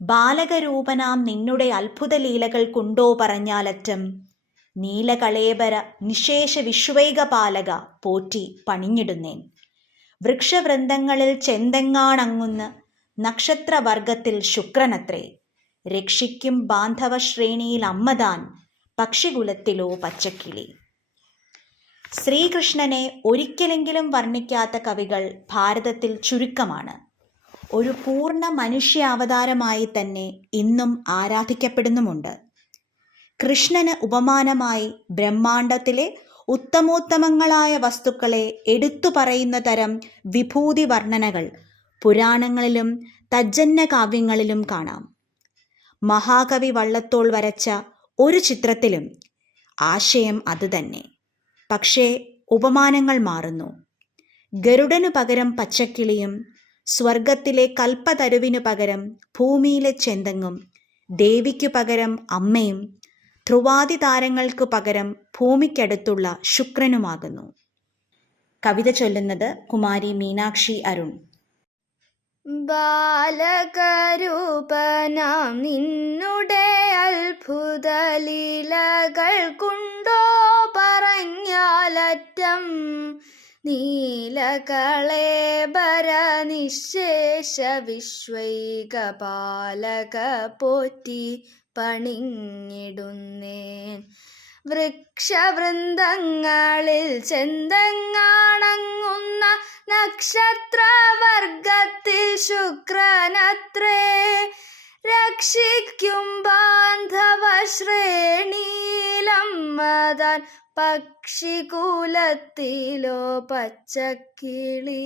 ബാലകരൂപനാം നിന്നുടെ അത്ഭുതലീലകൾ കൊണ്ടോ പറഞ്ഞാലറ്റം. നീലകളേബര നിശേഷ വിശ്വൈകപാലക പോറ്റി പണിഞ്ഞിടുന്നേൻ. വൃക്ഷവൃന്ദങ്ങളിൽ ചെന്തെങ്ങാണങ്ങുന്ന നക്ഷത്രവർഗത്തിൽ ശുക്രനത്രേ. രക്ഷിക്കും ബാന്ധവ ശ്രേണിയിൽ അമ്മതാൻ പക്ഷികുലത്തിലോ പച്ചക്കിളി. ശ്രീകൃഷ്ണനെ ഒരിക്കലെങ്കിലും വർണിക്കാത്ത കവികൾ ഭാരതത്തിൽ ചുരുക്കമാണ്. ഒരു പൂർണ മനുഷ്യ അവതാരമായി തന്നെ ഇന്നും ആരാധിക്കപ്പെടുന്നുമുണ്ട്. കൃഷ്ണന് ഉപമാനമായി ബ്രഹ്മാണ്ടത്തിലെ ഉത്തമോത്തമങ്ങളായ വസ്തുക്കളെ എടുത്തു പറയുന്ന തരം വിഭൂതി വർണനകൾ പുരാണങ്ങളിലും തജ്ജന്ന കാവ്യങ്ങളിലും കാണാം. മഹാകവി വള്ളത്തോൾ വരച്ച ഒരു ചിത്രത്തിലും ആശയം അതുതന്നെ പക്ഷേ ഉപമാനങ്ങൾ മാറുന്നു. ഗരുഡനു പകരം പച്ചക്കിളിയും സ്വർഗത്തിലെ കൽപ്പതരുവിനു പകരം ഭൂമിയിലെ ചെന്തെങ്ങും ദേവിക്കു പകരം അമ്മയും ധ്രുവാദി താരങ്ങൾക്ക് പകരം ഭൂമിക്കടുത്തുള്ള ശുക്രനുമാകുന്നു. കവിത ചൊല്ലുന്നത് കുമാരി മീനാക്ഷി അരുൺ. ബാലകരൂപനാം നിന്നുടെ അത്ഭുത ലീലകൾ കൊണ്ടോ പറഞ്ഞാലറ്റം. നീലകളേബര നിശേഷ വിശ്വൈക പാലക പോറ്റി പണിങ്ങിടുന്നേൻ വൃക്ഷവൃന്ദങ്ങളിൽ ചെന്തങ്ങാണങ്ങുന്ന നക്ഷത്രവർഗത്തിൽ ശുക്രനത്രേ. രക്ഷിക്കും ബാന്ധവ ശ്രേണീലമ്മതാൻ പക്ഷികുലത്തിലോ പച്ചക്കിളി.